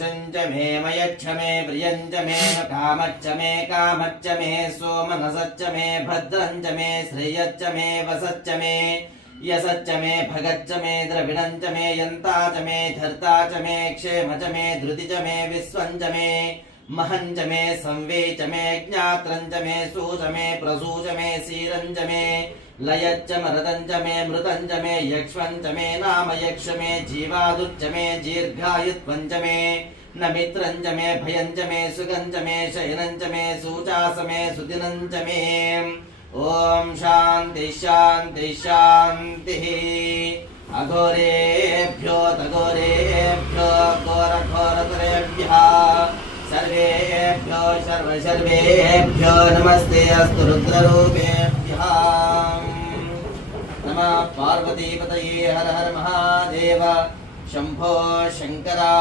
च मे मयच्छ मे प्रियञ्च मे कामच्च मे कामच्च मे सोमनसच्च मे भद्रञ्च मे श्रेयच्च मे वसच्च मे यसच्च मे भगच्च मे द्रविणञ्च मे यन्ता च मे धर्ता च मे क्षेम च मे धृति च मे विश्वञ्च मे महञ्च मे संवे च मे ज्ञात्रञ्च मे सूच मे प्रसूच मे सीरञ्च मे लयच्च मरदञ्च मे मृतञ्च मे यक्ष्मञ्च मे नाम यक्ष मे जीवादुच्च मे दीर्घायुत्वञ्च मे न मित्रञ्च मे भयञ्च मे सुगञ्च मे शयनञ्च मे सूचास मे सुदिनञ्च मे ओम शांति शांति शांतिः अघोरेभ्यो तघोरेभ्यो घोरघोरतरेभ्यः सर्वेभ्यो सर्वेभ्यो नमस्ते अस्तु रुद्ररूपेभ्यः नमः पार्वतीपतये हर हर महादेव शंभो शंकरा।